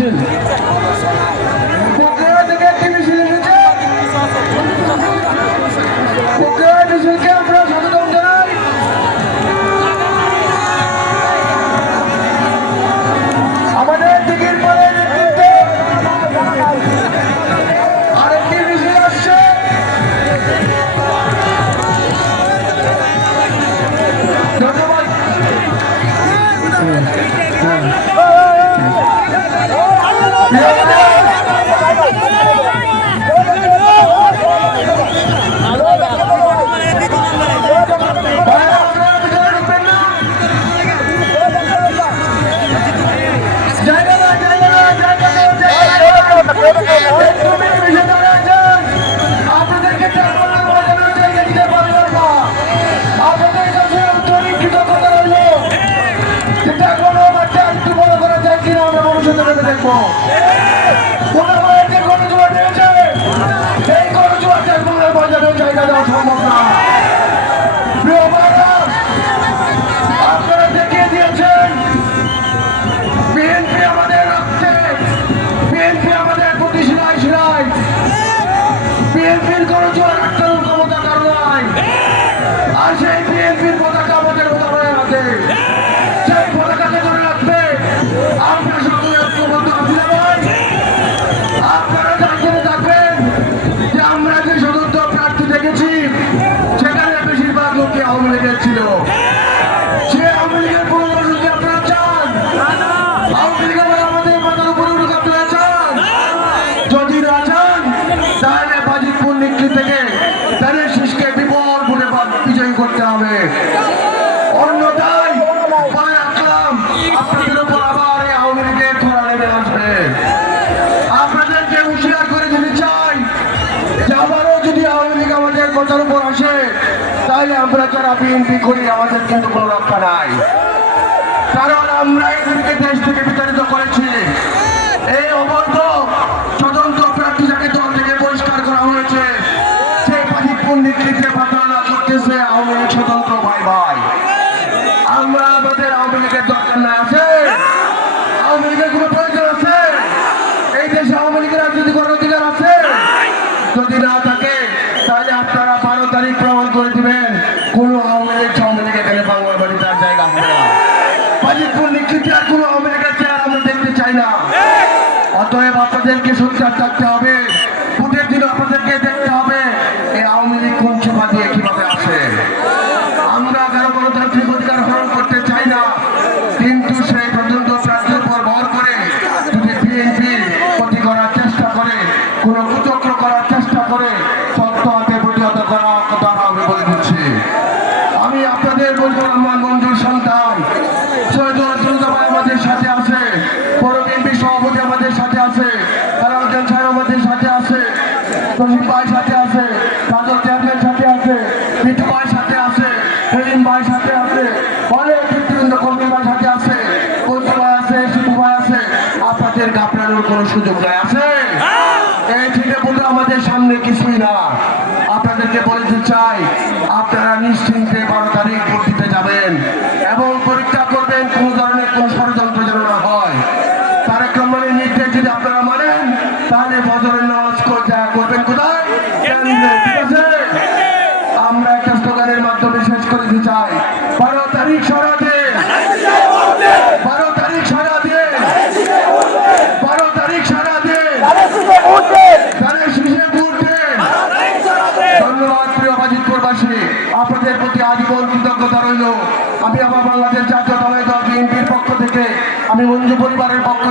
মিছিল বগুড়া থেকে একটি মিছিল এসেছে। বগুড়া মিছিলকে আমরা স্বাগতম জানাই। আমাদের দিকের পরে নেতৃত্বে আরেকটি মিছিল আসছে। ধন্যবাদ। আপনাদেরকে দিতে পারলাম না। আপনাদের কাছে অন্তরিক কৃতজ্ঞতা রইল। যেটা কোনো বাচ্চা একটু বড় করা যায় কিনা আমরা ভবিষ্যতে দেখবো। কোনো বাড়িতে গণজোয়ার দিয়েছে, এই গণজোয়ারটা কোনো বাজারেও জায়গা দেওয়া সম্ভব না। প্রিয় ভাইরা, আপনারা দেখিয়ে দিয়েছেন বিএনপি আমাদের রক্তে, বিএনপি আমাদের প্রতি শিরায় শিরায়। বিএনপির গণজোয়ার আটকানোর ক্ষমতা কারো নাই। আর সেই বিএনপির পতাকা আমাদের হয়ে আছে। সেই পতাকাকে ধরে রাখবে আমরা সকলে ঐক্যবদ্ধ আছি না ভাই? আপনারা জানতে থাকবেন যে আমরা যে স্বতন্ত্র প্রার্থী দেখেছি সেখানে বেশিরভাগ লোকই আওয়ামী লীগের ছিল। সে আওয়ামী লীগের পুনর্বাসনকে আপনারা চান? আওয়ামী লীগ আমাদের মাথার উপর উঠুক আপনারা চান? যদি না চান তাহলে বাজিতপুর নিকলি থেকে তাদের শীষকে বিপুল ভোটে বিজয়ী করতে হবে। অন্যথায় বলে রাখলাম আপনাদের উপর আবার এই আওয়ামী লীগের খরা নেমে আসবে। আপনাদেরকে হুঁশিয়ার করে দিতে চাই যে আবারও যদি আওয়ামী লীগ আমাদের কথার উপর আসে তাহলে আমরা যারা বিএনপি করি আমাদের কিন্তু কোনো রক্ষা নাই। কারণ আমরা এদেরকে দেশ থেকে বিতাড়িত করেছি। এই অবৈধ স্বতন্ত্র প্রার্থী যাকে দল থেকে বহিষ্কার করা হয়েছে সেই বাজিতপুর নিকলিতে প্রতারণা করতেছে আওয়ামী লীগ স্বতন্ত্র ভাই ভাই। আমরা আমাদের আওয়ামী লীগের দরকার না আছে? আওয়ামী লীগের কোনো প্রয়োজন আছে? এই দেশে আওয়ামী লীগের রাজনীতি করার অধিকার আছে? যদি না থাকে তাহলে আপনারা 12 তারিখ প্রমাণ করে দিবেন কোন আওয়ামী লীগ এখানে বাংলা বাড়ি তার জায়গা হবে না। বাজিতপুর নিকলিতে আর কোনো আওয়ামী লীগের চেয়ার আমরা দেখতে চাই না। অতএব আপনাদেরকে সোচ্চার থাকতে হবে। ভোটের দিন আপনাদেরকে দেখতে হবে এই আওয়ামী লীগ কোন ছোপা দিয়ে কিভাবে আসে। আমরা কারো গণতান্ত্রিক অধিকার হরণ করতে চাই না, কিন্তু সেই স্বতন্ত্র প্রার্থীর উপর ভর করে যদি বিএনপি ক্ষতি করার চেষ্টা করে, কোন কুচক্র করার চেষ্টা করে, শক্ত হাতে প্রতিহত করা কথা আমি বলে দিচ্ছি। আমি আপনাদের বলবো আমার মঞ্জুর সন্তান ভাই আমাদের সাথে আছে, বড় বিএনপি সভাপতি আমাদের সাথে আছে, আলাউদ্দিন সাহেব আমাদের সাথে আছে, তসিফ ভাই সাথে আছে, কাজল চেয়ারম্যান সাথে আছে, মিঠু ভাই সাথে আছে, সেলিম ভাই সাথে আছে, অনেক নেতৃবৃন্দ কর্মী ভাই সাথে আছে, কৌশল ভাই আছে, শিবু ভাই আছে। আপনাদের ঘাবড়ানোর কোনো সুযোগ নাই আছে? এই থেকে বলতে আমাদের সামনে কিছুই না। আপনাদেরকে বলতে চাই আপনারা নিশ্চিন্তে 12 তারিখ ভোট দিতে যাবেন এবং পরীক্ষা করবেন কোন ধরনের কোন ষড়যন্ত্র যেন না হয়। তারেক রহমানের নির্দেশ যদি আপনারা মানেন তাহলে ফজরের নামাজ করবেন কোথায়? ঠিক আছে? আমরা একটা স্লোগানের মাধ্যমে শেষ করে দিতে চাই, 12 তারিখ সারা দিন, 12 তারিখ সারা দিন, 12 তারিখ সারা দিন, তাহলে শীষে ভোট দেন। ধন্যবাদ প্রিয় বাজিতপুরবাসী, আপনাদের প্রতি আজীবন কৃতজ্ঞতা রইল। আমি আমার বাংলাদেশ জাতীয়তাবাদী দল বিএনপির পক্ষ থেকে, আমি মঞ্জু পরিবারের পক্ষ